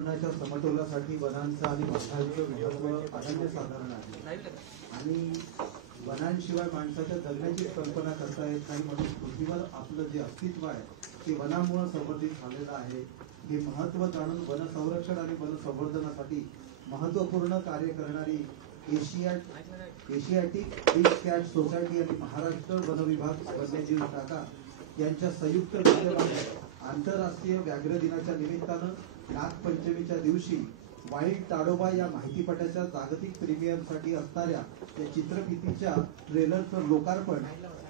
वनाच्या समतोलासाठी वनांचं आणि माणसाचं महत्त्व अनन्यसाधारण आहे आणि वनांशिवाय माणसाच्या जगण्याची कल्पना करता येत नाही. म्हणून पृथ्वीवर आपलं जे अस्तित्व आहे ते वनामुळे संवर्धित झालेलं आहे. हे महत्त्व जाणून वन संरक्षण आणि वन संवर्धनासाठी महत्त्वपूर्ण कार्य करणारी एशियाटिक बिग कॅट सोसायटी आणि महाराष्ट्र वन विभाग वन्यजीव शाखा यांच्या संयुक्त विद्यमाने आंतरराष्ट्रीय व्याघ्र दिनाच्या निमित्तानं नागपंचमीच्या दिवशी वाईल्ड ताडोबा या माहितीपटाच्या जागतिक प्रीमियरसाठी असणाऱ्या या चित्रफितीच्या ट्रेलरचं लोकार्पण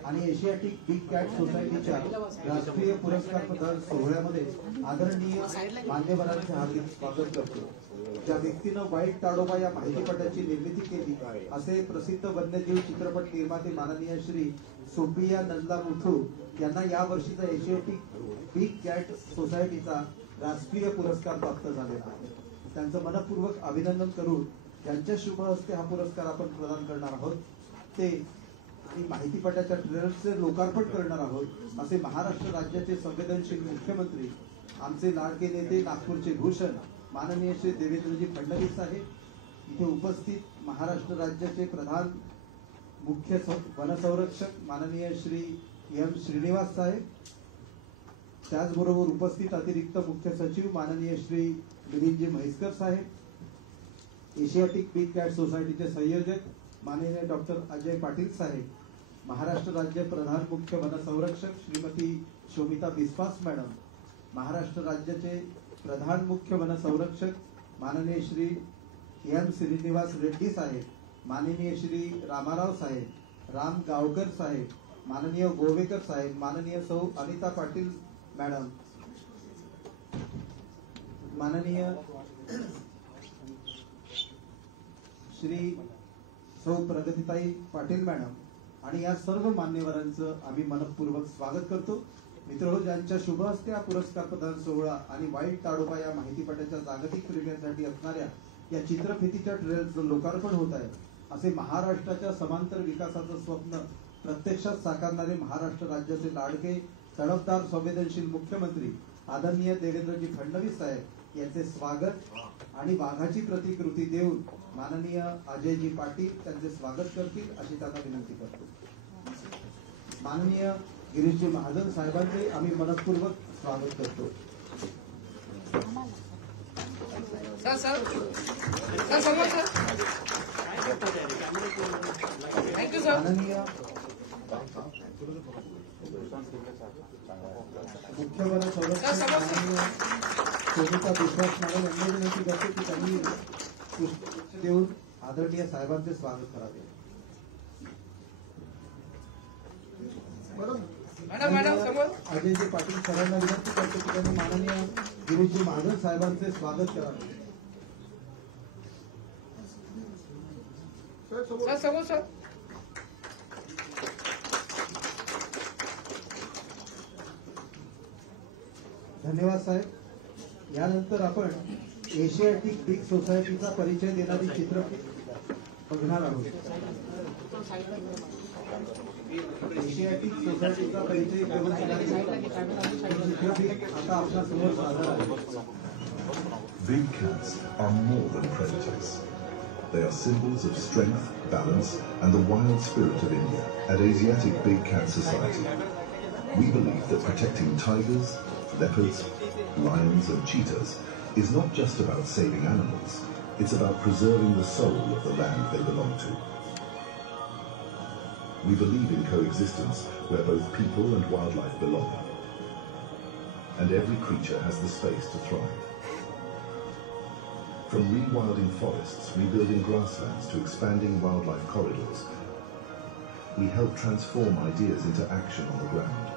आणि एशियाटिक बिग कॅट सोसायटीच्या राष्ट्रीय पुरस्कार प्रदान सोहळ्यामध्ये आदरणीय मान्यवरांचे हार्दिक स्वागत करतो. ज्या व्यक्तीनं वाईल्ड ताडोबा या माहितीपटाची निर्मिती केली असे प्रसिद्ध वन्यजीव चित्रपट निर्माते माननीय श्री सुब्बिया नंदलामुथू यांना या वर्षीचा एशियाटिक बिग कॅट सोसायटीचा राष्ट्रीय पुरस्कार प्राप्त झालेला आहे. त्यांचं मनपूर्वक अभिनंदन करून त्यांच्या शुभ हस्ते हा पुरस्कार आपण प्रदान करणार आहोत. ते आणि माहितीपटाच्या ट्रेलरचे लोकार्पण करणार आहोत असे महाराष्ट्र राज्याचे संवेदनशील मुख्यमंत्री आमचे लाडके नेते नागपूरचे भूषण माननीय श्री देवेंद्रजी फडणवीस साहेब, इथे उपस्थित महाराष्ट्र राज्याचे प्रधान मुख्य वनसंरक्षक माननीय श्री एम श्रीनिवास साहेब, त्याचबरोबर उपस्थित अतिरिक्त मुख्य सचिव माननीय श्री मिलिंदजी म्हैसकर साहेब, एशियाटिक बिग कॅट सोसायटीचे संयोजक माननीय डॉक्टर अजय पाटील साहेब, महाराष्ट्र राज्य प्रधान मुख्य वनसंरक्षक श्रीमती शोभिता बिस्वास मॅडम, महाराष्ट्र राज्याचे प्रधान मुख्य वनसंरक्षक माननीय श्री एम श्रीनिवास रेड्डी साहेब, माननीय श्री रामाराव साहेब, राम गावकर साहेब, माननीय गोवेकर साहेब, माननीय सौ अनिता पाटील मॅडम, माननीय श्री सौ प्रगतीताई पाटील मॅडम आणि या सर्व मान्यवरांचं आम्ही मनपूर्वक स्वागत करतो. मित्रांनो, ज्यांच्या शुभ हस्ते हा पुरस्कार प्रदान सोहळा आणि वाईल्ड ताडोबा या माहितीपटाच्या जागतिक प्रीमियरसाठी असणाऱ्या या चित्रफितीच्या ट्रेलरचं लोकार्पण होत आहे असे महाराष्ट्राच्या समांतर विकासाचं स्वप्न प्रत्यक्षात साकारणारे महाराष्ट्र राज्याचे लाडके तडफदार संवेदनशील मुख्यमंत्री आदरणीय देवेंद्रजी फडणवीस साहेब यांचे स्वागत आणि वाघाची प्रतिकृती देऊन माननीय अजयजी पाटील त्यांचे स्वागत करतील अशी त्यांना विनंती करतो. माननीय गिरीशजी महाजन साहेबांचे आम्ही मनपूर्वक स्वागत करतो. माननीय मुख्य वनसंरक्षक माननीय शोभिता बिस्वास मॅडम यांनी विनंती करते की त्यांनी पुष्प देऊन आदरणीय साहेबांचे स्वागत करावे. अजयजी पाटील सरांना विनंती करतो की त्यांनी माननीय गिरीशजी महाजन साहेबांचे स्वागत करावे. धन्यवाद साहेब. यानंतर आपण एशियाटिक बिग सोसायटीचा परिचय देणारी चित्रफित बघणार आहोत. एशियाटिक सोसायटीचा परिचय करून देणारी चित्रफित आता आपल्या समोर सादर आहे. Big cats are more than predators. They are symbols of strength, balance, and the wild spirit of India. At Asiatic Big Cat Society, we believe that protecting tigers, leopards, lions, and cheetahs is not just about saving animals, it's about preserving the soul of the land they belong to. We believe in coexistence where both people and wildlife belong, and every creature has the space to thrive. From rewilding forests, rebuilding grasslands, to expanding wildlife corridors, we help transform ideas into action on the ground.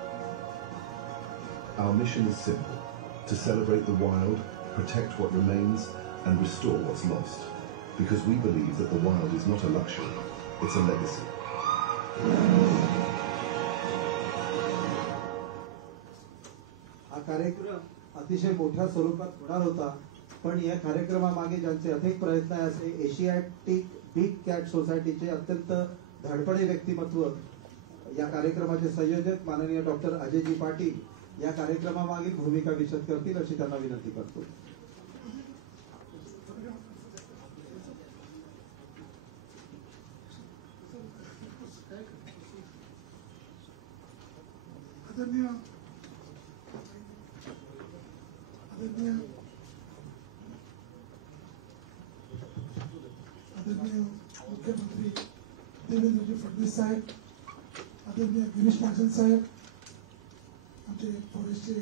Our mission is simple: to celebrate the wild, protect what remains, and restore what's lost. Because we believe that the wild is not a luxury, it's a legacy. हा कार्यक्रम अतिशय मोठ्या स्वरूपात होणार होता, पण या कार्यक्रमामागे ज्यांचे अनेक प्रयत्न आहे असे एशियाटिक बिग कॅट सोसायटीचे अत्यंत धडपडे व्यक्तिमत्व या कार्यक्रमाचे संयोजक माननीय डॉक्टर अजयजी पाटील या कार्यक्रमामागील भूमिका विशद करतील अशी त्यांना विनंती करतो. आदरणीय मुख्यमंत्री देवेंद्रजी फडणवीस साहेब, आदरणीय गिरीश महाजन साहेब, आमचे फॉरेस्टचे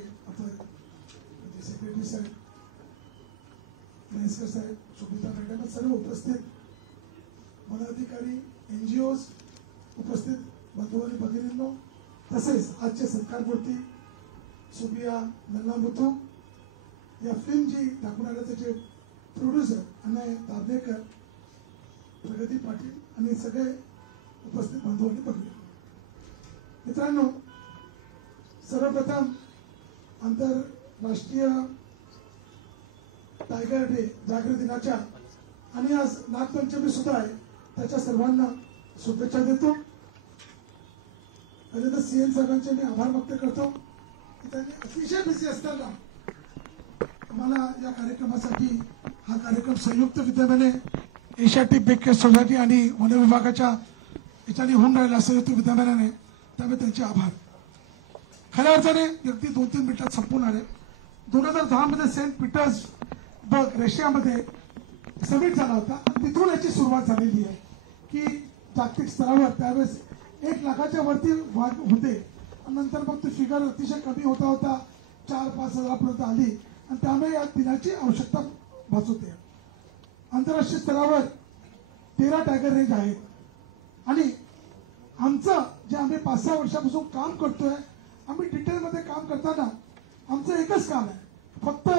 सेक्रेटरी साहेब, म्हैसकर साहेब, शोभिता मॅडम, सर्व उपस्थित वनाधिकारी, NGOs, उपस्थित बंधू आणि भगिनींनो, तसेच आजच्या सत्कारमूर्ती सुबिया नल्लामुथू, या फिल्म जी दाखवून आल्या त्याचे प्रोड्युसर अनय दाभेकर, प्रगती पाटील आणि सगळे उपस्थित बंधू आणि भगिनी. मित्रांनो, सर्वप्रथम आंतरराष्ट्रीय टायगर डे जागृती दिनाच्या आणि आज नागपंचमी सुद्धा आहे, त्याच्या सर्वांना शुभेच्छा देतो. पहिल्यांदा CM साहेबांचे मी आभार व्यक्त करतो की त्यांनी अतिशय बिझी असताना आम्हाला या कार्यक्रमासाठी हा कार्यक्रम संयुक्त विद्यमाने एशियाटिक बिग सोसायटी आणि वन विभागाच्या याच्याने होऊन राहिला संयुक्त विद्यमानाने, त्यामुळे त्यांचे आभार. खऱ्या अर्थाने अगदी 2-3 मिनिटात संपून आले. 2010 मध्ये सेंट पीटर्सबर्ग रशियामध्ये समिट झाला होता. तिथून याची सुरुवात झालेली आहे की जागतिक स्तरावर त्यावेळेस 1 लाखाच्या वरती होते आणि नंतर मग ती फिगर अतिशय कमी होता होता 4-5 हजारापर्यंत आली आणि त्यामुळे या दिनाची आवश्यकता भासवते. आंतरराष्ट्रीय स्तरावर 13 टायगर रेंज आहेत आणि आमचं जे आम्ही 5-6 वर्षापासून काम करतोय, आम्ही डिटेलमध्ये काम करताना आमचं एकच काम आहे, फक्त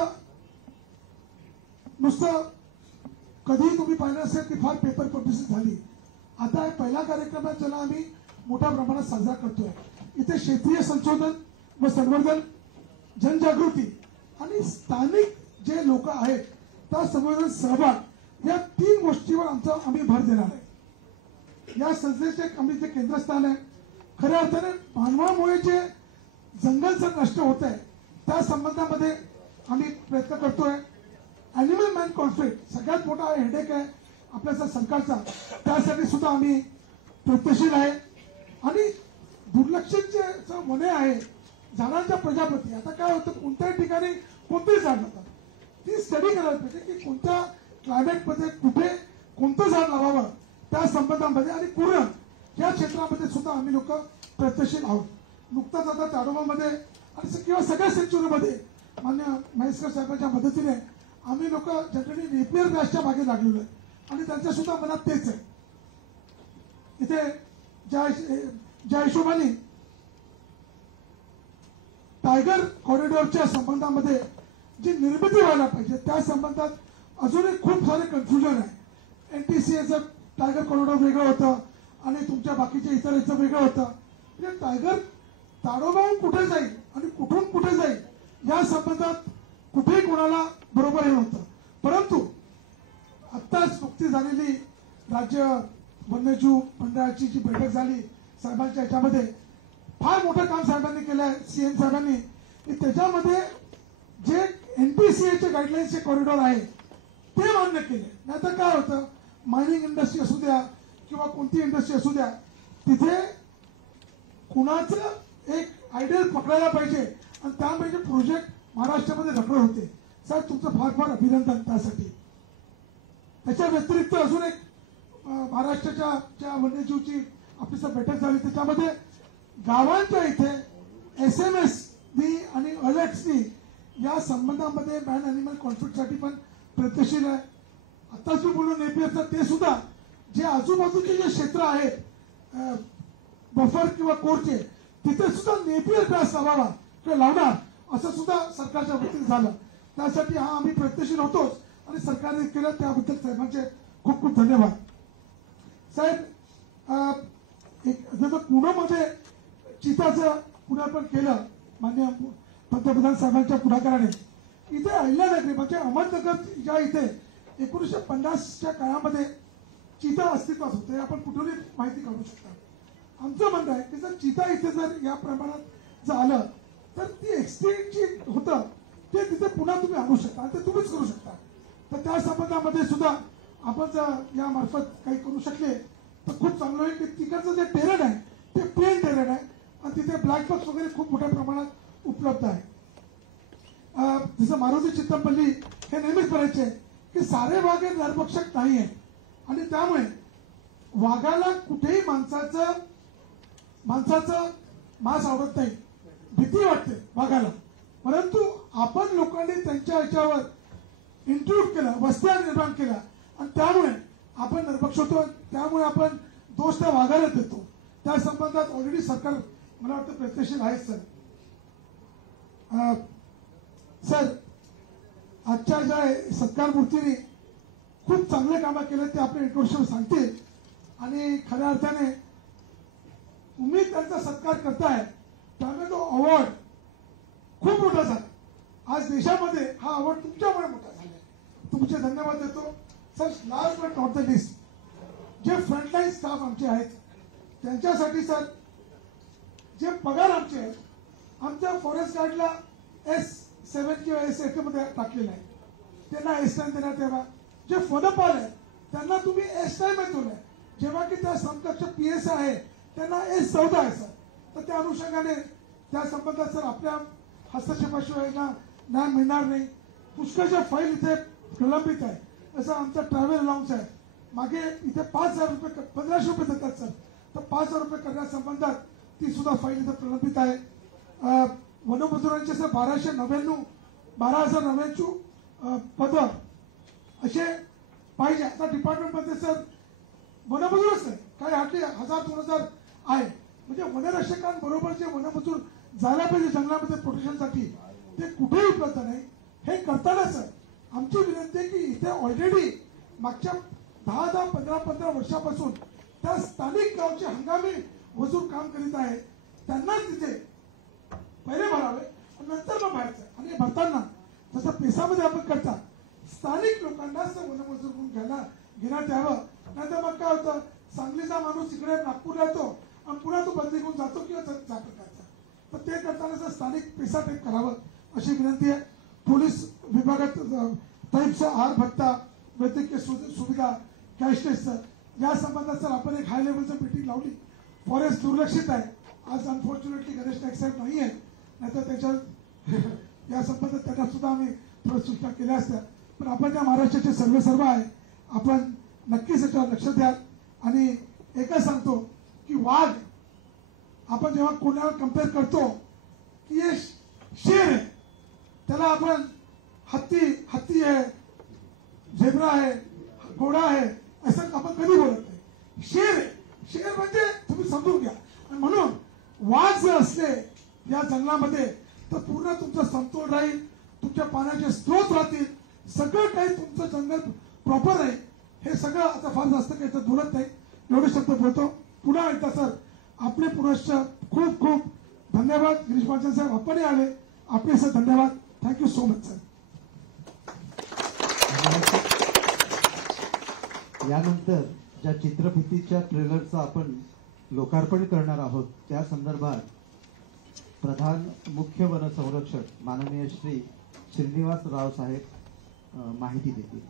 नुसतं कधीही तुम्ही पाहिलं असेल की फार पेपर पब्लिसिटी झाली. आता पहिला कार्यक्रम आहे ज्याला आम्ही मोठ्या प्रमाणात साजरा करतोय. इथे क्षेत्रीय संशोधन व संवर्धन, जनजागृती आणि स्थानिक जे लोक आहेत त्या संवर्धन सहभाग, या 3 गोष्टीवर आम्ही भर देणार आहे. या संस्थेचे आम्ही जे केंद्रस्थान आहे, खऱ्या अर्थाने मानवामुळे जे जंगल जर नष्ट होत आहे त्या संबंधामध्ये आम्ही प्रयत्न करतोय. अॅनिमल मॅन कॉन्फ्लिक्ट सगळ्यात मोठा हेडेक आहे आपल्या सरकारचा, त्यासाठी सुद्धा आम्ही प्रयत्नशील आहे. आणि दुर्लक्षित जे वने आहे, झाडांच्या प्रजापती, आता काय होतं कोणत्याही ठिकाणी कोणतेही झाड लावतात, ती स्टडी करायला पाहिजे की कोणत्या क्लायमेटमध्ये कुठे कोणतं झाड लावावं त्या संबंधामध्ये. आणि पूर्ण या क्षेत्रामध्ये सुद्धा आम्ही लोक प्रयत्नशील आहोत. नुकताच आता ताडोबामध्ये आणि किंवा सगळ्या सेंच्युरीमध्ये मान्य म्हैसकर साहेबांच्या मदतीने आम्ही लोक जनरली नेपियर ग्रासच्या मागे लागलेलो आहे आणि त्यांच्या सुद्धा मनात तेच आहे. इथे ज्या हिशोबाने टायगर कॉरिडॉरच्या संबंधामध्ये जी निर्मिती व्हायला पाहिजे त्या संबंधात अजूनही खूप सारे कन्फ्युजन आहे. NTCAचं टायगर कॉरिडॉर वेगळं होतं आणि तुमच्या बाकीच्या इतर याचं वेगळं होतं. म्हणजे टायगर ताडोबाहून कुठे जाईल आणि कुठून कुठे जाईल या संबंधात कुठेही कोणाला बरोबर हे नव्हतं. परंतु आत्ताच नुकती झालेली राज्य वन्यजीव मंडळाची जी बैठक झाली साहेबांच्या याच्यामध्ये, फार मोठं काम साहेबांनी केलं आहे CM साहेबांनी, की त्याच्यामध्ये जे NTCAचे गाईडलाईन्सचे कॉरिडॉर आहे ते मान्य केले. नाही तर काय होतं, मायनिंग इंडस्ट्री असू द्या किंवा कोणती इंडस्ट्री असू द्या, तिथे कुणाचं एक आयडियल पकडायला पाहिजे आणि त्यामुळे प्रोजेक्ट महाराष्ट्रामध्ये रखडत होते. साहेब तुमचं फार फार अभिनंदन त्यासाठी. त्याच्या व्यतिरिक्त अजून एक महाराष्ट्राच्या ज्या वन्यजीवची आपली बैठक झाली त्याच्यामध्ये गावांच्या इथे SMS आणि अलर्ट्सनी या संबंधामध्ये मॅन अॅनिमल कॉन्फ्लिक्टसाठी पण प्रयत्नशील आहे. आताच मी बोललो नेपियरचं, ते सुद्धा जे आजूबाजूचे जे क्षेत्र आहेत बफर किंवा कोरचे, तिथे सुद्धा नेपियर ग्रास लावावा किंवा लावणार असं सुद्धा सरकारच्या वतीने झालं. त्यासाठी हा आम्ही प्रयत्नशील होतोच आणि सरकारने केलं, त्याबद्दल साहेबांचे खूप खूप धन्यवाद. साहेब, एक जसं पुण्यामध्ये चिताचं पुण्यात पण केलं माननीय पंतप्रधान साहेबांच्या पुढाकाराने. इथे अहिल्यानगरी म्हणजे अहमदनगर ज्या इथे 1950च्या काळामध्ये चिता अस्तित्वात होते, आपण कुठूनही माहिती काढू शकता. आमचं म्हणणं आहे की जर चिता इथे जर या प्रमाणात झालं तर ती एक्सटेंट जी होतं ते तिथे पुन्हा तुम्ही आणू शकता आणि ते तुम्हीच करू शकता. तर त्या संबंधामध्ये सुद्धा आपण जर या मार्फत काही करू शकले तर खूप चांगलं होईल. की तिकडचं जे टेरेन आहे ते प्लेन टेरेन आहे आणि तिथे ब्लॅक बॉक्स वगैरे खूप मोठ्या प्रमाणात उपलब्ध आहे. जसं मारुती चित्तमपल्ली हे नेहमीच म्हणायचे की सारे वाघ हे नरभक्षक नाही आहे आणि त्यामुळे वाघाला कुठेही माणसाचं मांस आवडत नाही, भीती वाटते वाघाला. परंतु आपण लोकांनी त्यांच्या ह्याच्यावर इंट्रूड केलं, वस्त्या निर्माण केल्या आणि त्यामुळे आपण नरभक्ष होतो. त्यामुळे आपण दोष त्या वाघाला देतो. त्या संबंधात ऑलरेडी सरकार मला वाटतं प्रयत्नशील आहे. सर आजच्या ज्या सत्कार मूर्तीने खूप चांगले कामं केले ते आपल्या इंट्रोडक्शन सांगतील आणि खऱ्या अर्थाने तुम्ही त्यांचा सत्कार करताय त्यामुळे तो अवॉर्ड खूप मोठा झाला. आज देशामध्ये हा अवॉर्ड तुमच्यामुळे मोठा झाला. तुमचे धन्यवाद देतो. Sir last but not the list जे फ्रंटलाईन स्टाफ आमचे आहेत त्यांच्यासाठी सर जे पगार आमचे आहेत, आमच्या फॉरेस्ट गार्डला S7 किंवा S8 मध्ये टाकलेलं आहे, त्यांना S10 देण्यात यावा. जे फदपाल आहे त्यांना तुम्ही S10 मध्ये ठेवलंय, जेव्हा की त्या समकक्ष PS आहे त्यांना S14 आहे सर. तर त्या अनुषंगाने त्या संबंधात सर आपल्या हस्तक्षेपाशिवाय न्याय मिळणार नाही. पुष्कळच्या फाईल इथे प्रलंबित आहे. असं आमचा ट्रॅव्हल अलाउन्स आहे, मागे इथे 5,000 रुपये 1,500 रुपये देतात सर, तर 5,000 रुपये करण्यासंबंधात ती सुद्धा फाईल इथे प्रलंबित आहे. वनमजुरांचे सर 12,099 पद असे पाहिजे. आता डिपार्टमेंटमध्ये सर वनमजूरच नाही, काही हार्डली 1,000-2,000 आहे. म्हणजे वनरक्षकांबरोबर जे वनमजूर झाला पाहिजे जंगलामध्ये प्रोटेक्शनसाठी ते कुठेही उपलब्ध नाही. हे करताना सर आमची विनंती आहे की इथे ऑलरेडी मागच्या 10-15 वर्षापासून त्या स्थानिक गावचे हंगामी मजूर काम करीत आहे, त्यांना तिथे पहिले भरावे आणि नंतर मग बाहेरचं. आणि भरताना जसं पेसामध्ये आपण करता स्थानिक लोकांना वनमजूर म्हणून घेण्यात यावं. नाहीतर मग काय होतं, सांगलीचा माणूस इकडे नागपूरला येतो आणि पुन्हा तो बदली घेऊन जातो किंवा जातो करता. तर ते करताना स्थानिक पेसा टाईप करावं अशी विनंती आहे. पोलीस विभागात टाईपचा आहार भत्ता, वैद्यकीय सुविधा, कॅशलेस सर या संबंधात सर आपण एक हाय लेवलचं मीटिंग लावली. फॉरेस्ट दुर्लक्षित आहे. आज अनफॉर्च्युनेटली गणेश नाईक साहेब नाही आहे, नाहीतर त्याच्या या संबंधात त्यांना सुद्धा आम्ही थोड्या सूचना केल्या असत्या. पण आपण त्या महाराष्ट्राचे सर्व आहे, आपण नक्कीच याच्यावर लक्ष द्या. आणि एकच सांगतो की वाघ आपण जेव्हा कोणाला कम्पेअर करतो की हे शेर आहे, त्याला आपण हत्ती आहे, झेब्रा आहे, घोडा आहे असं आपण कधी बोलत नाही. शेर आहे, शेर म्हणजे तुम्ही समजून घ्या. आणि म्हणून वाघ जर असले या जंगलामध्ये तर पूर्ण तुमचा समतोल राहील, तुमच्या पाण्याचे स्रोत राहतील, सगळं काही तुमचं जंगल प्रॉपर आहे. हे सगळं आता फार जास्त काही तर बोलत नाही, एवढे शब्द बोलतो. पुन्हा एकदा सर आपले पुनश्च खूप खूप धन्यवाद. गिरीश महाजन साहेब आपणही आले, आपले सर धन्यवाद. Thank you so much sir. यानंतर ज्या चित्रफितीच्या ट्रेलरचं आपण लोकार्पण करणार आहोत त्या संदर्भात प्रधान मुख्य वनसंरक्षक माननीय श्री श्रीनिवास राव साहेब माहिती देतील.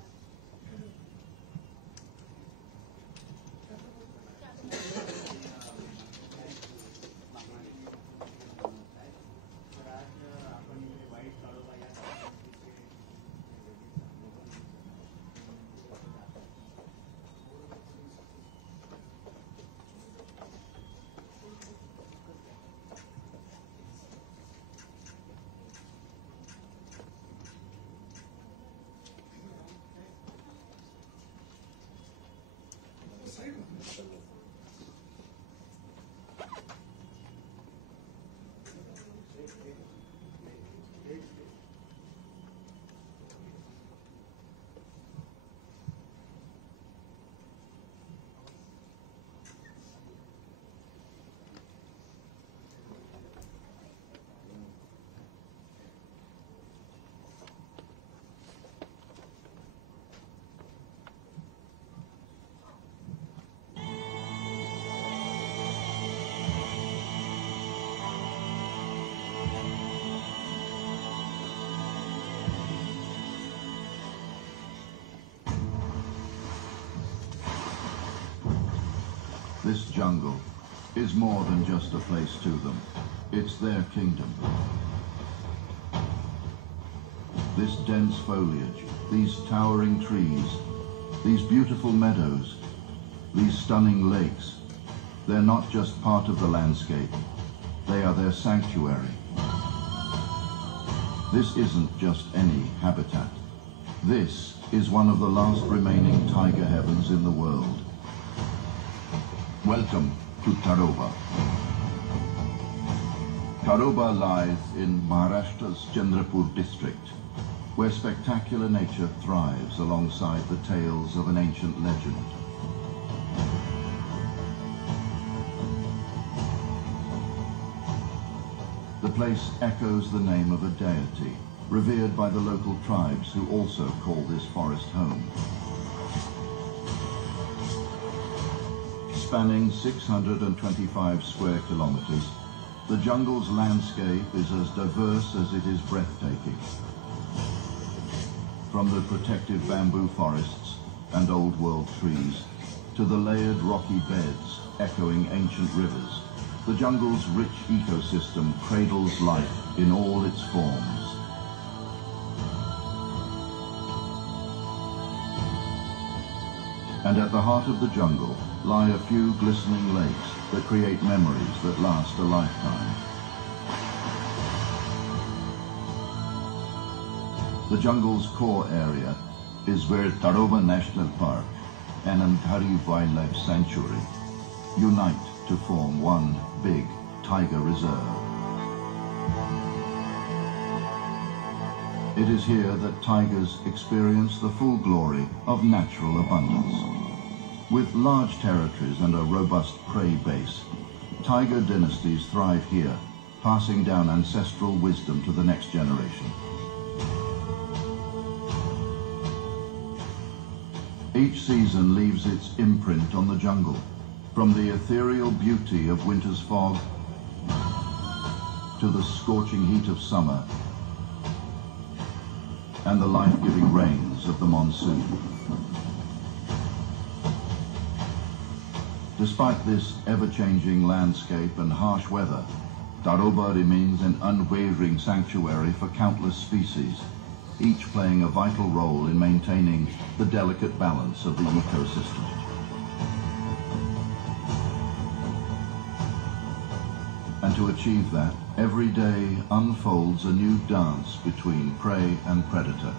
This jungle is more than just a place to them. It's their kingdom. This dense foliage, these towering trees, these beautiful meadows, these stunning lakes, they're not just part of the landscape, they are their sanctuary. This isn't just any habitat. This is one of the last remaining tiger heavens in the world. Welcome to Tadoba. Tadoba lies in Maharashtra's Chandrapur district, where spectacular nature thrives alongside the tales of an ancient legend. The place echoes the name of a deity, revered by the local tribes who also call this forest home. Spanning 625 square kilometers, the jungle's landscape is as diverse as it is breathtaking. From the protective bamboo forests and old world trees to the layered rocky beds echoing ancient rivers, the jungle's rich ecosystem cradles life in all its forms. And at the heart of the jungle lie a few glistening lakes that create memories that last a lifetime. The jungle's core area is where Tadoba National Park and Amthari Wildlife Sanctuary unite to form one big tiger reserve. It is here that tigers experience the full glory of natural abundance. With large territories and a robust prey base, tiger dynasties thrive here, passing down ancestral wisdom to the next generation. Each season leaves its imprint on the jungle, from the ethereal beauty of winter's fog to the scorching heat of summer and the life-giving rains of the monsoon. Despite this ever-changing landscape and harsh weather, Tadoba remains an unwavering sanctuary for countless species, each playing a vital role in maintaining the delicate balance of the ecosystem. And to achieve that, every day unfolds a new dance between prey and predator.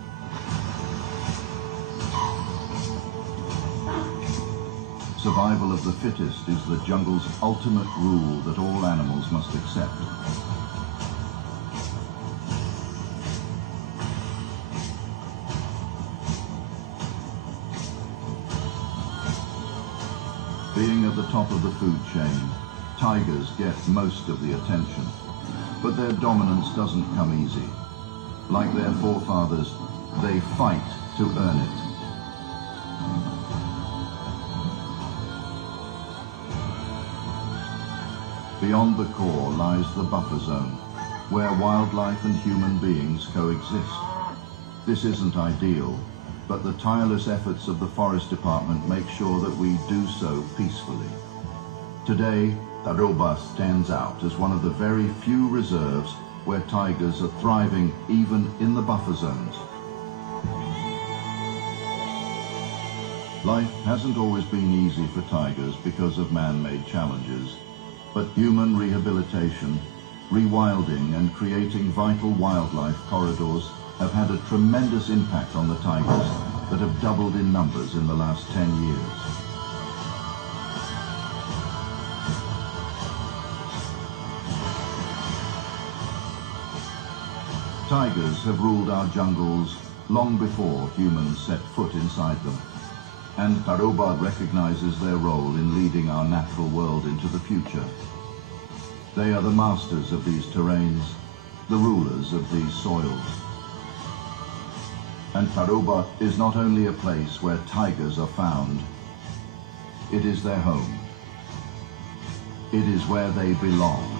Survival of the fittest is the jungle's ultimate rule that all animals must accept. Being at the top of the food chain, tigers get most of the attention, but their dominance doesn't come easy. Like their forefathers, they fight to earn it. Beyond the core lies the buffer zone, where wildlife and human beings coexist. This isn't ideal, but the tireless efforts of the Forest Department make sure that we do so peacefully. Today, Tadoba stands out as one of the very few reserves where tigers are thriving even in the buffer zones. Life hasn't always been easy for tigers because of man-made challenges, but human rehabilitation, rewilding and creating vital wildlife corridors have had a tremendous impact on the tigers that have doubled in numbers in the last 10 years. Tigers have ruled our jungles long before humans set foot inside them, and Tadoba recognizes their role in leading our natural world into the future. They are the masters of these terrains, the rulers of these soils. And Tadoba is not only a place where tigers are found, it is their home. It is where they belong.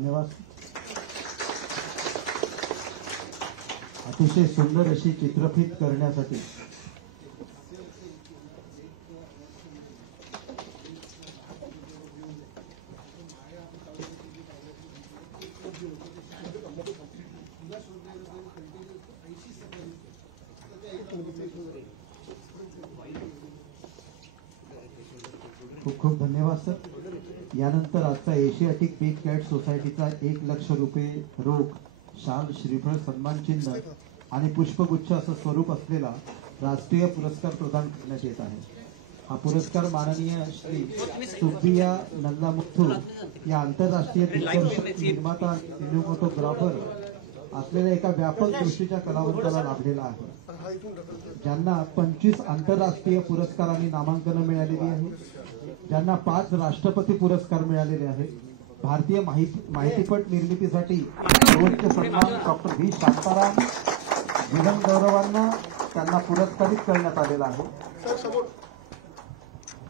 धन्यवाद. अतिशय सुंदर अशी चित्रफित करण्यासाठी खूप खूप धन्यवाद sir. यानंतर आजचा एशियाटिक बिग कॅट सोसायटीचा 1 लाख रुपये रोख, शाल, श्रीफळ, सन्मान चिन्ह आणि पुष्पगुच्छ असं स्वरूप असलेला राष्ट्रीय पुरस्कार प्रदान करण्यात येत आहे. हा पुरस्कार माननीय श्री सुप्रिया नल्लामुथू या आंतरराष्ट्रीय दिग्दर्शक, निर्माता, सिनेमॅटोग्राफर असलेल्या एका व्यापक दृष्टीच्या कलावंताला लाभलेला आहे, ज्यांना 25 आंतरराष्ट्रीय पुरस्कार आणि नामांकनं मिळालेली आहेत, ज्यांना 5 राष्ट्रपती पुरस्कार मिळालेले आहेत. भारतीय माहितीपट निर्मितीसाठी सर्वोच्च सन्मान डॉक्टर व्ही शांताराम जीवन गौरवांना त्यांना पुरस्कारित करण्यात आलेला आहे.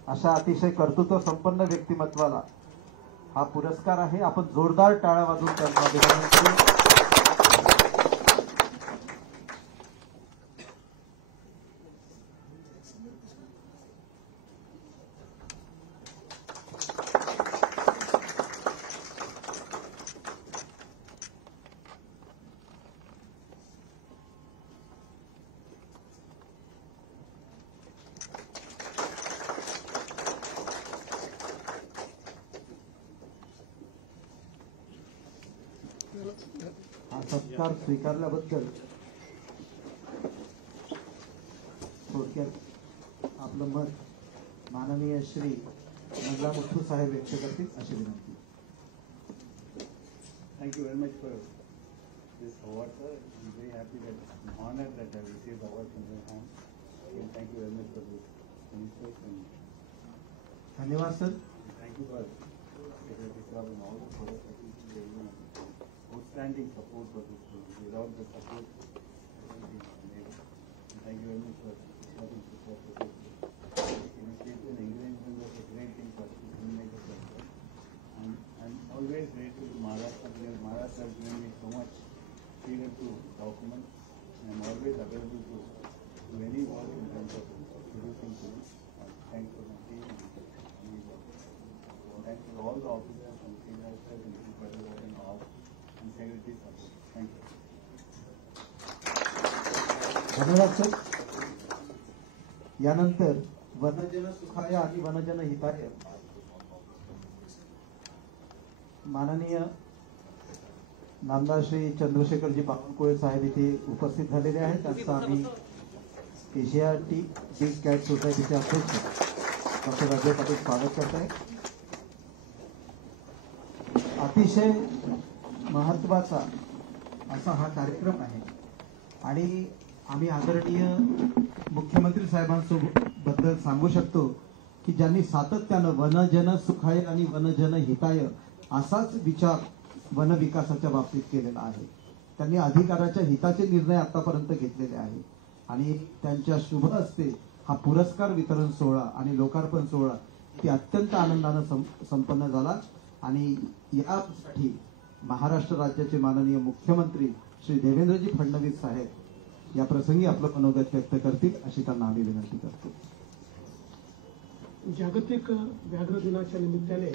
अशा अतिशय कर्तृत्व संपन्न व्यक्तिमत्वाला हा पुरस्कार आहे. आपण जोरदार टाळ्या वाजवून त्यांना अभिनंदन करू. हा सत्कार स्वीकारल्याबद्दल थोडक्यात आपलं मत माननीय श्री नल्लामुथू साहेब व्यक्त करतील अशी विनंती. Thank you very much for this award, sir. I'm very happy that I'm honored that I received the award from your hand. And thank you very much for this initiative. And धन्यवाद sir. thank you for Secretary Sir and all the products that you did. Outstanding support for this program. Without the support, it would be unable. And thank you very much for showing support for this initiative and engagement was a great thing for filmmakers as well. And I'm always grateful to Maharashtra because Maharashtra has given me so much freedom to document. And I'm always available to do any work in terms of producing films. Thanks for my team and thanks to all the officers and freelancers and people and all and secretary support. Thank you. धन्यवाद sir. यानंतर वनजन सुखाय आणि वनजन हिताय माननीय नामदार श्री चंद्रशेखरजी बावनकुळे साहेब इथे उपस्थित झालेले आहेत. त्यांचा आम्ही एशियाटिक बिग कॅट सोसायटीचे अध्यक्ष डॉक्टर राजे पाटील स्वागत करत आहे. अतिशय महत्वाचा असा हा कार्यक्रम आहे आणि आम्ही आदरणीय मुख्यमंत्री साहेबांबद्दल सांगू शकतो की ज्यांनी सातत्यानं वनजन सुखाय आणि वनजन हिताय असाच विचार वन विकासाच्या बाबतीत केलेला आहे. त्यांनी अधिकाराच्या हिताचे निर्णय आतापर्यंत घेतलेले आहे आणि त्यांच्या शुभ हस्ते हा पुरस्कार वितरण सोहळा आणि लोकार्पण सोहळा ती अत्यंत आनंदानं संपन्न झाला आणि यासाठी महाराष्ट्र राज्याचे माननीय मुख्यमंत्री श्री देवेंद्रजी फडणवीस साहेब या प्रसंगी आपलं मनोगत व्यक्त करतील अशी त्यांना आम्ही विनंती करतो. जागतिक व्याघ्र दिनाच्या निमित्ताने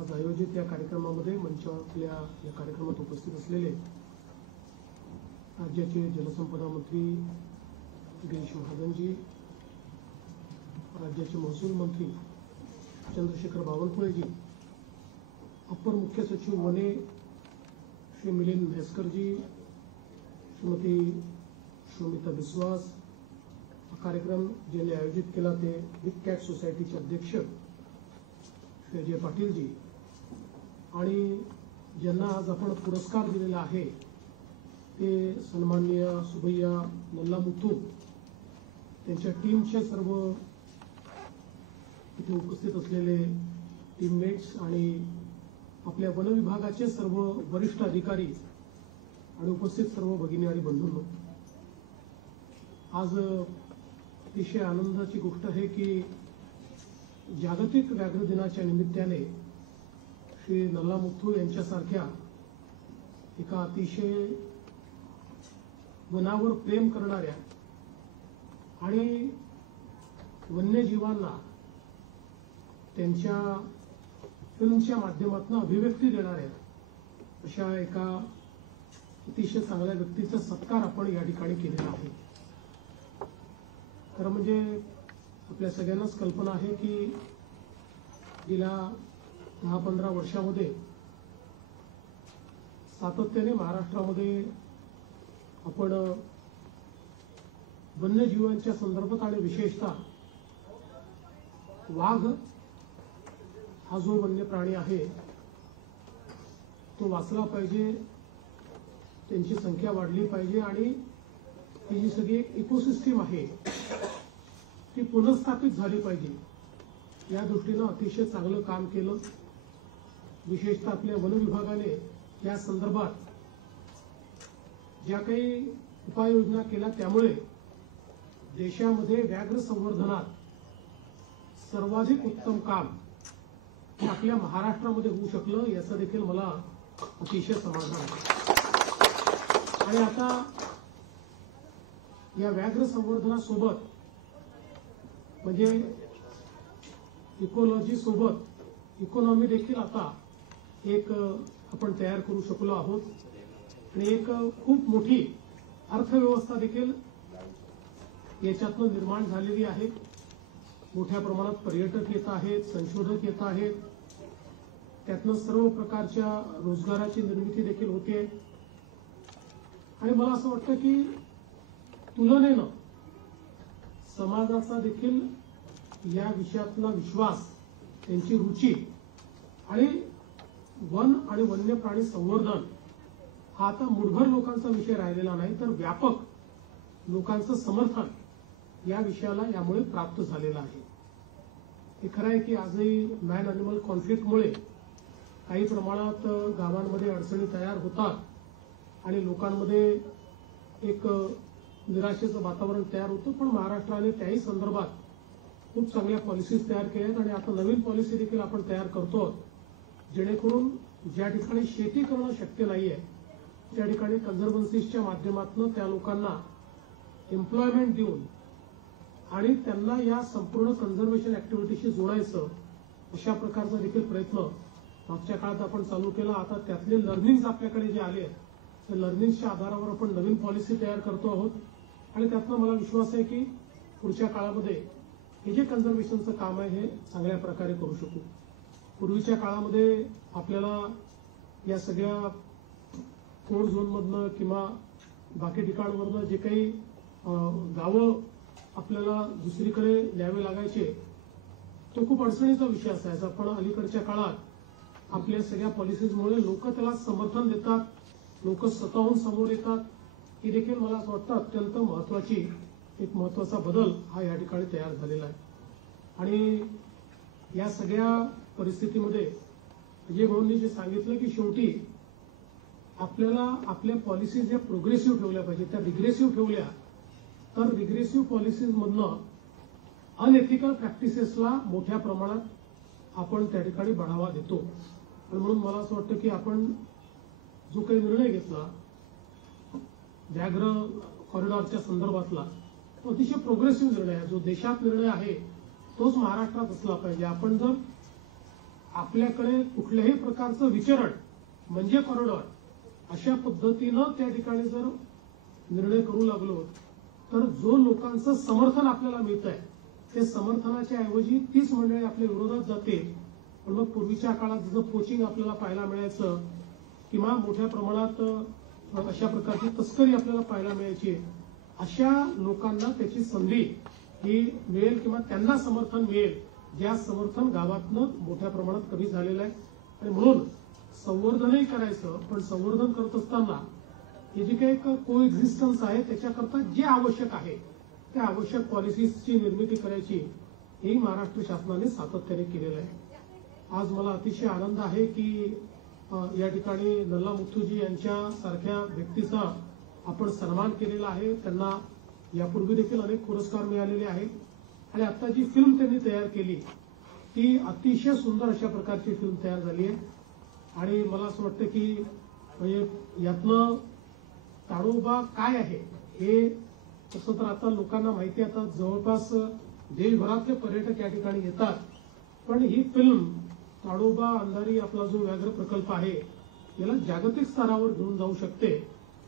आज आयोजित या कार्यक्रमामध्ये मंचातल्या या कार्यक्रमात उपस्थित असलेले राज्याचे जलसंपदा मंत्री गिरीश महाजनजी, राज्याचे महसूल मंत्री चंद्रशेखर बावनकुळेजी, अप्पर मुख्य सचिव वने श्री मिलिंद म्हैसकरजी, श्रीमती शोमिता बिस्वास, हा कार्यक्रम ज्यांनी आयोजित केला ते बिग कॅट सोसायटीचे अध्यक्ष श्री अजय पाटीलजी आणि ज्यांना आज आपण पुरस्कार दिलेला आहे ते सन्माननीय सुभैया नल्लामुथू, त्यांच्या टीमचे सर्व इथे उपस्थित असलेले टीममेट्स आणि आपल्या वन विभागाचे सर्व वरिष्ठ अधिकारी आणि उपस्थित सर्व भगिनी आणि बंधूंनो, आज अतिशय आनंदाची गोष्ट आहे की जागतिक व्याघ्र दिनाच्या निमित्ताने श्री नल्लामुथू यांच्यासारख्या एका अतिशय वनावर प्रेम करणाऱ्या आणि वन्यजीवांना त्यांच्या फिल्मच्या माध्यमातून अभिव्यक्ती देणाऱ्या अशा एका अतिशय चांगल्या व्यक्तीचा सत्कार आपण या ठिकाणी केलेला आहे. खरं म्हणजे आपल्या सगळ्यांनाच कल्पना आहे की गेल्या 10-15 वर्षामध्ये सातत्याने महाराष्ट्रामध्ये आपण वन्यजीवांच्या संदर्भात आणि विशेषतः वाघ हा जो वन्य प्राणी आहे तो वाचला पाहिजे, त्यांची संख्या वाढली पाहिजे आणि ही जी सगळी एक इकोसिस्टीम आहे ती पुनर्स्थापित झाली पाहिजे या दृष्टीनं अतिशय चांगलं काम केलं. विशेषतः आपल्या वन विभागाने या संदर्भात ज्या काही उपाययोजना केल्या त्यामुळे देशामध्ये व्याघ्र संवर्धनात सर्वाधिक उत्तम काम हे आपल्या महाराष्ट्रामध्ये होऊ शकलं याचं देखील मला अतिशय समाधान आहे. आणि आता या व्याघ्र संवर्धनासोबत म्हणजे इकोलॉजी सोबत इकॉनॉमी देखील आता एक आपण तयार करू शकलो आहोत आणि एक खूप मोठी अर्थव्यवस्था देखील याच्यातनं निर्माण झालेली आहे. मोठ्या प्रमाणात पर्यटक येत आहेत, संशोधक येत आहेत, त्यातनं सर्व प्रकारच्या रोजगाराची निर्मिती देखील होते. आणि मला असं वाटतं की तुलनेनं समाजाचा देखील या विषयातला विश्वास, त्यांची रुची आणि वन आणि वन्य प्राणी संवर्धन हा आता मुठभर लोकांचा विषय राहिलेला नाही तर व्यापक लोकांचं समर्थन या विषयाला यामुळे प्राप्त झालेलं आहे. हे खरं आहे की आजही मॅन अॅनिमल कॉन्फ्लिक्टमुळे काही प्रमाणात गावांमध्ये अडचणी तयार होतात आणि लोकांमध्ये एक निराशेचं वातावरण तयार होतं. पण महाराष्ट्राने त्याही संदर्भात खूप चांगल्या पॉलिसीज तयार केल्या आहेत आणि आता नवीन पॉलिसी देखील आपण तयार करतो जेणेकरून ज्या ठिकाणी शेती करणं शक्य नाहीये त्या ठिकाणी कन्झर्व्हन्सीच्या माध्यमातून त्या लोकांना एम्प्लॉयमेंट देऊन आणि त्यांना या संपूर्ण कन्झर्वेशन ऍक्टिव्हिटीशी जोडायचं अशा प्रकारचा देखील प्रयत्न मागच्या काळात आपण चालू केला. आता त्यातले लर्निंग्स आपल्याकडे जे आले त्या लर्निंग्सच्या आधारावर आपण नवीन पॉलिसी तयार करतो आहोत आणि त्यातनं मला विश्वास आहे की पुढच्या काळामध्ये हे जे कन्झर्वेशनचं काम आहे हे चांगल्या प्रकारे करू शकू. पूर्वीच्या काळामध्ये आपल्याला या सगळ्या कोड झोनमधनं किंवा बाकी ठिकाणवरनं जे काही गावं आपल्याला दुसरीकडे न्यावे लागायचे तो खूप अडचणीचा विषय असायचा. पण अलीकडच्या काळात आपल्या सगळ्या पॉलिसीजमुळे लोक त्याला समर्थन देतात, लोक स्वतःहून समोर येतात. ही देखील मला असं वाटतं अत्यंत महत्वाची एक महत्वाचा बदल हा या ठिकाणी तयार झालेला आहे. आणि या सगळ्या परिस्थितीमध्ये अजय भाऊंनी जे सांगितलं की शेवटी आपल्याला आपल्या पॉलिसी ज्या प्रोग्रेसिव्ह ठेवल्या पाहिजे त्या रिग्रेसिव्ह ठेवल्या तर रिग्रेसिव्ह पॉलिसीज मधनं अनएथिकल प्रॅक्टिसेसला मोठ्या प्रमाणात आपण त्या ठिकाणी बढावा देतो. आणि म्हणून मला असं वाटतं की आपण जो काही निर्णय घेतला व्याघ्र कॉरिडॉरच्या संदर्भातला तो अतिशय प्रोग्रेसिव्ह निर्णय आहे. जो देशात निर्णय आहे तोच महाराष्ट्रात असला पाहिजे. आपण जर आपल्याकडे कुठल्याही प्रकारचं विचरण म्हणजे कॉरिडॉर अशा पद्धतीनं त्या ठिकाणी जर निर्णय करू लागलो तर जो लोकांचं समर्थन आपल्याला मिळत आहे ते समर्थनाच्या ऐवजी तीच मंडळी आपल्या विरोधात जाते. पण मग पूर्वीच्या काळात जसं पोचिंग आपल्याला पाहायला मिळायचं किंवा मोठ्या प्रमाणात अशा प्रकारची तस्करी आपल्याला पाहायला मिळायची अशा लोकांना त्याची संधी ही मिळेल किंवा त्यांना समर्थन मिळेल ज्या समर्थन गावातनं मोठ्या प्रमाणात कमी झालेलं आहे. आणि म्हणून संवर्धनही करायचं पण संवर्धन करत असताना हे जे काही को एक्झिस्टन्स आहे त्याच्याकरता जे आवश्यक आहे त्या आवश्यक पॉलिसीजची निर्मिती करायची हे महाराष्ट्र शासनाने सातत्याने केलेलं आहे. आज मला अतिशय आनंद आहे की या ठिकाणी नल्ला मुथ्थूजी यांच्या सारख्या व्यक्तीचा आपण सन्मान केलेला आहे. त्यांना यापूर्वी देखील अनेक पुरस्कार मिळालेले आहेत आणि आता जी फिल्म त्यांनी तयार केली ती अतिशय सुंदर अशा प्रकारची फिल्म तयार झाली आहे. आणि मला असं वाटतं की म्हणजे यातनं ताडोबा काय आहे हे तसं तर आता लोकांना माहिती आहे, आता जवळपास देशभरातले पर्यटक या ठिकाणी येतात. पण ही फिल्म ताडोबा अंधारी आपला जो व्याघ्र प्रकल्प आहे याला जागतिक स्तरावर घेऊन जाऊ शकते.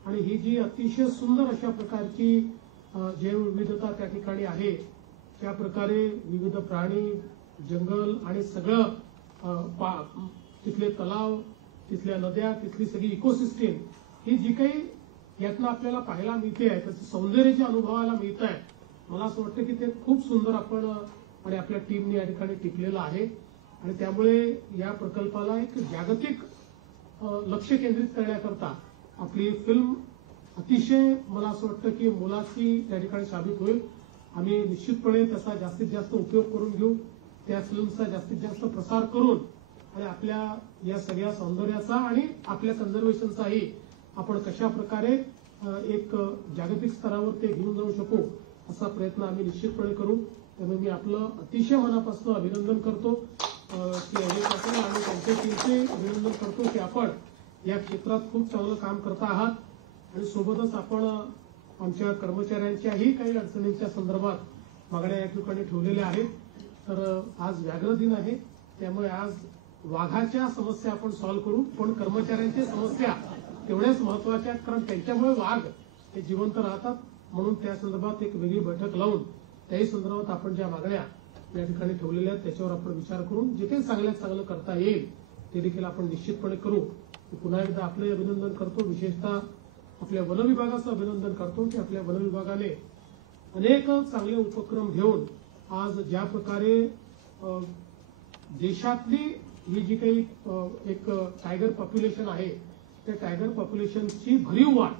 आणि ही जी अतिशय सुंदर अशा प्रकारची जैवविविधता त्या ठिकाणी आहे, त्या प्रकारे विविध प्राणी, जंगल आणि सगळं तिथले तलाव, तिथल्या नद्या, तिथली सगळी इकोसिस्टीम ही जी काही यातनं आपल्याला पाहायला मिळते आहे, त्याचं सौंदर्य जे अनुभवायला मिळत आहे, मला असं वाटतं की ते खूप सुंदर आपण आणि आपल्या टीमने या ठिकाणी टिपलेलं आहे. आणि त्यामुळे या प्रकल्पाला एक जागतिक लक्ष केंद्रित करण्याकरता आपली फिल्म अतिशय मला असं वाटतं की मोलाची त्या ठिकाणी साबित होईल. आम्ही निश्चितपणे त्याचा जास्तीत जास्त उपयोग करून घेऊ, त्या फिल्मचा जास्तीत जास्त प्रसार करून आणि आपल्या या सगळ्या सौंदर्याचा आणि आपल्या कन्झर्वेशनचाही आपण कशा प्रकारे एक जागतिक स्तरावर ते घेऊन जाऊ शकू असा प्रयत्न आम्ही निश्चितपणे करू. त्यामुळे मी आपलं अतिशय मनापासून अभिनंदन करतो की अजय पाटील आणि त्यांच्या टीमचे अभिनंदन करतो की आपण या क्षेत्रात खूप चांगलं काम करता आहात. आणि सोबतच आपण आमच्या कर्मचाऱ्यांच्याही काही अडचणींच्या संदर्भात मागण्या या ठिकाणी ठेवलेल्या आहेत. तर आज व्याघ्र दिन आहे, त्यामुळे आज वाघाच्या समस्या आपण सॉल्व्ह करू, पण कर्मचाऱ्यांच्या समस्या तेवढ्याच महत्वाच्या आहेत, कारण त्यांच्यामुळे वाघ हे जिवंत राहतात. म्हणून त्या संदर्भात एक वेगळी बैठक लावून त्याही संदर्भात आपण ज्या मागण्या या ठिकाणी ठेवलेल्या आहेत त्याच्यावर आपण विचार करून जे काही चांगल्यात चांगलं करता येईल ते देखील आपण निश्चितपणे करू. पुन्हा एकदा आपले अभिनंदन करतो, विशेषतः आपल्या वन विभागाचं अभिनंदन करतो की आपल्या वन विभागाने अनेक चांगले उपक्रम घेऊन आज ज्या प्रकारे देशातली ही जी काही एक टायगर पॉप्युलेशन आहे त्या टायगर पॉप्युलेशनची भरीव वाढ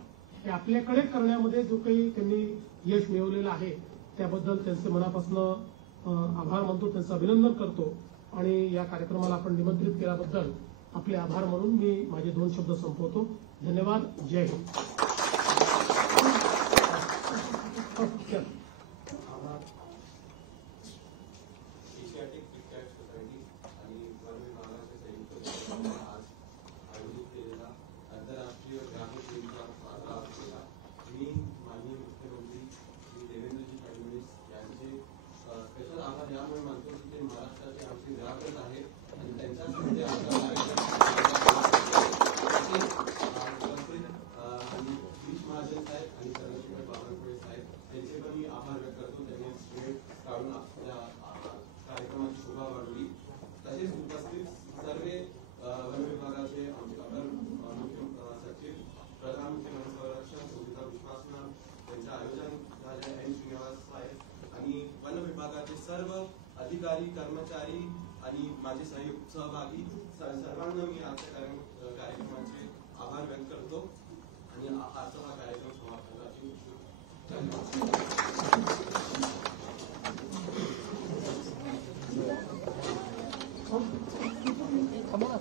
हे आपल्याकडे करण्यामध्ये जो काही त्यांनी यश मिळवलेलं आहे त्याबद्दल त्यांचे मनापासून आभार मानतो, त्यांचं अभिनंदन करतो. आणि या कार्यक्रमाला आपण निमंत्रित केल्याबद्दल आपले आभार म्हणून मी माझे 2 शब्द संपवतो. धन्यवाद. जय हिंद. एशियाटिक बिग कॅट सोसायटी आणि वन विभागाचे संयुक्त उपक्रमाने आज आयोजित केलेला आंतरराष्ट्रीय व्याघ्र दिनाचा साजरा केला. मी माननीय मुख्यमंत्री श्री देवेंद्रजी फडणवीस यांचे स्पेशल आभार यामुळे मानतो की ते महाराष्ट्राचे आमचे व्याघ्रच आहेत आणि त्यांच्यासाठी आणि गिरीश महाजन साहेब आणि चंद्रशेखर बावनकुळे साहेब त्यांचे पण मी आभार व्यक्त करतो. त्यांनी वेळ काढून आपल्या कार्यक्रमाची शोभा वाढवली. तसेच उपस्थित सर्व वन विभागाचे आमचे अपर मुख्य सचिव, प्रधान मुख्य वन संरक्षक सुनीता विश्वास मॅम, त्यांचे आयोजन झाले एन श्रीनिवास साहेब आणि वन विभागाचे सर्व अधिकारी, कर्मचारी आणि माझे सहभागी सर्वांना मी आजच्या कार्यक्रमाचे आभार व्यक्त करतो आणि आजचा हा कार्यक्रम समाप्त करतो. धन्यवाद.